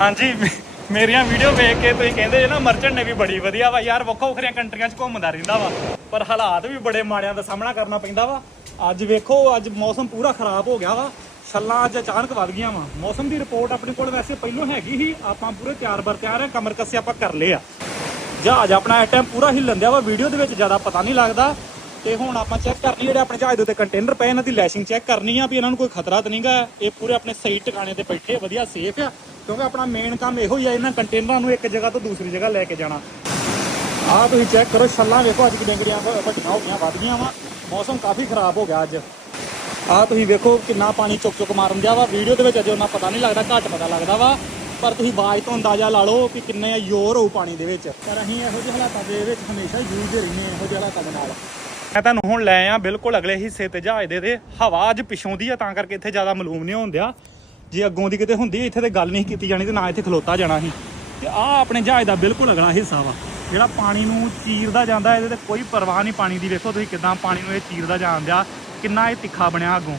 ਹਾਂਜੀ ਮੇਰੀਆਂ ਵੀਡੀਓ ਵੇਖ ਕੇ ਤੁਸੀਂ ਕਹਿੰਦੇ ਜੇ ਨਾ ਮਰਚੈਂਟ ਨੇ ਵੀ ਬੜੀ ਵਧੀਆ ਵਾ। ਯਾਰ ਵੱਖੋ ਵੱਖਰੀਆਂ ਕੰਟਰੀਆਂ 'ਚ ਘੁੰਮਦਾ ਰਹਿੰਦਾ ਵਾ, ਪਰ ਹਾਲਾਤ ਵੀ ਬੜੇ ਮਾੜਿਆਂ ਦਾ ਸਾਹਮਣਾ ਕਰਨਾ ਪੈਂਦਾ ਵਾ। ਅੱਜ ਵੇਖੋ, ਅੱਜ ਮੌਸਮ ਪੂਰਾ ਖਰਾਬ ਹੋ ਗਿਆ ਵਾ। ਛੱਲਾਂ ਅੱਜ ਅਚਾਨਕ ਵੱਧ ਗਈਆਂ ਵਾ। ਮੌਸਮ ਦੀ ਰਿਪੋਰਟ ਆਪਣੇ ਕੋਲ ਵੈਸੇ ਪਹਿਲਾਂ ਹੈਗੀ ਸੀ। ਆਪਾਂ ਪੂਰੇ ਤਿਆਰ ਬਰ ਤਿਆਰ ਆ ਕਮਰ ਕੱਸੇ ਆਪਾਂ ਕਰ ਲਏ ਆ। ਜਹਾਜ਼ ਆਪਣਾ ਇਸ ਟਾਈਮ ਪੂਰਾ ਹਿੱਲਣ ਦਿਆ ਵਾ। ਵੀਡੀਓ ਦੇ ਵਿੱਚ ਜ਼ਿਆਦਾ ਪਤਾ ਨਹੀਂ ਲੱਗਦਾ। ਤੇ ਹੁਣ ਆਪਾਂ ਚੈੱਕ ਕਰਨੀ, ਜਿਹੜੇ ਆਪਣੇ ਜਹਾਜ਼ ਦੇ ਉੱਤੇ ਕੰਟੇਨਰ ਪਏ ਇਹਨਾਂ ਦੀ ਲੈਸ਼ਿੰਗ ਚੈੱਕ ਕਰਨੀ ਆ ਵੀ ਇਹਨਾਂ ਨੂੰ ਕੋਈ ਖਤਰਾ ਤਾਂ ਨਹੀਂਗਾ ਇਹ ਪੂਰੇ ਆਪਣੇ ਸਹੀ ਟਿਕਾਣੇ ਤੇ ਬੈਠੇ ਵਧੀਆ ਸੇਫ ਆ। ਕਿਉਂਕਿ ਆਪਣਾ ਮੇਨ ਕੰਮ ਇਹੋ ਹੀ ਆ, ਇਹਨਾਂ ਕੰਟੇਨਰਾਂ ਨੂੰ ਇੱਕ ਜਗ੍ਹਾ ਤੋਂ ਦੂਸਰੀ ਜਗ੍ਹਾ ਲੈ ਕੇ ਜਾਣਾ। ਆਹ ਤੁਸੀਂ ਚੈੱਕ ਕਰੋ, ਛੱਲਾਂ ਵੇਖੋ, ਅੱਜ ਕਿੰਨੀਆਂ ਕਿੰਨੀਆਂ ਵ- ਹੋ ਗਈਆਂ, ਵੱਧ ਗਈਆਂ ਵਾ। ਮੌਸਮ ਕਾਫੀ ਖਰਾਬ ਹੋ ਗਿਆ ਅੱਜ। ਆਹ ਤੁਸੀਂ ਵੇਖੋ ਕਿੰਨਾ ਪਾਣੀ ਚੁੱਕ ਚੁੱਕ ਮਾਰਨ ਦਿਆ ਵਾ। ਵੀਡੀਓ ਦੇ ਵਿੱਚ ਅਜੇ ਉਹਨਾਂ ਪਤਾ ਨਹੀਂ ਲੱਗਦਾ, ਘੱਟ ਪਤਾ ਲੱਗਦਾ ਵਾ। ਪਰ ਤੁਸੀਂ ਆਵਾਜ਼ ਤੋਂ ਅੰਦਾਜ਼ਾ ਲਾ ਲਓ ਕਿ ਕਿੰਨੇ ਜ਼ੋਰ ਹੋਊ ਪਾਣੀ ਦੇ ਵਿੱਚ। ਪਰ ਅਸੀਂ ਇਹੋ ਜਿਹੇ ਹਾਲਾਤਾਂ ਦੇ ਵਿੱਚ ਹਮੇਸ਼ਾ ਜੂਝਦੇ ਰਹਿੰਦੇ ਹਾਂ, ਇਹੋ ਜਿਹੇ ਹਾਲਾਤਾਂ ਦੇ ਨਾਲ। ਮੈਂ ਤੁਹਾਨੂੰ ਹੁਣ ਲੈ ਆ ਬਿਲਕੁਲ ਅਗਲੇ ਹਿੱਸੇ ਤੇ ਜਹਾਜ਼ ਦੇ ਤੇ। ਹਵਾ ਅੱਜ ਪਿਛੋਂ ਦੀ ਆ, ਤਾਂ ਕਰਕੇ ਇੱਥੇ ਜ਼ਿਆਦਾ ਮਾਲੂਮ ਨਹੀਂ ਹੁੰਦਿਆ ਜੇ ਅੱਗੋਂ ਦੀ ਕਿਤੇ ਹੁੰਦੀ, ਇੱਥੇ ਤੇ ਗੱਲ ਨਹੀਂ ਕੀਤੀ ਜਾਣੀ ਤੇ ਨਾ ਇੱਥੇ ਖਲੋਤਾ ਜਾਣਾ ਸੀ। ਤੇ ਆਹ ਆਪਣੇ ਜਹਾਜ਼ ਦਾ ਬਿਲਕੁਲ ਅਗਲਾ ਹਿੱਸਾ ਵਾ। ਜਿਹੜਾ ਪਾਣੀ ਨੂੰ ਚੀਰਦਾ ਜਾਂਦਾ, ਇਹਦੇ ਤੇ ਕੋਈ ਪਰਵਾਹ ਨਹੀਂ ਪਾਣੀ ਦੀ। ਵੇਖੋ ਤੁਸੀਂ ਕਿਦਾਂ ਪਾਣੀ ਨੂੰ ਇਹ ਚੀਰਦਾ ਜਾਂਦਿਆ ਕਿੰਨਾ ਇਹ ਤਿੱਖਾ ਬਣਿਆ ਅੱਗੋਂ।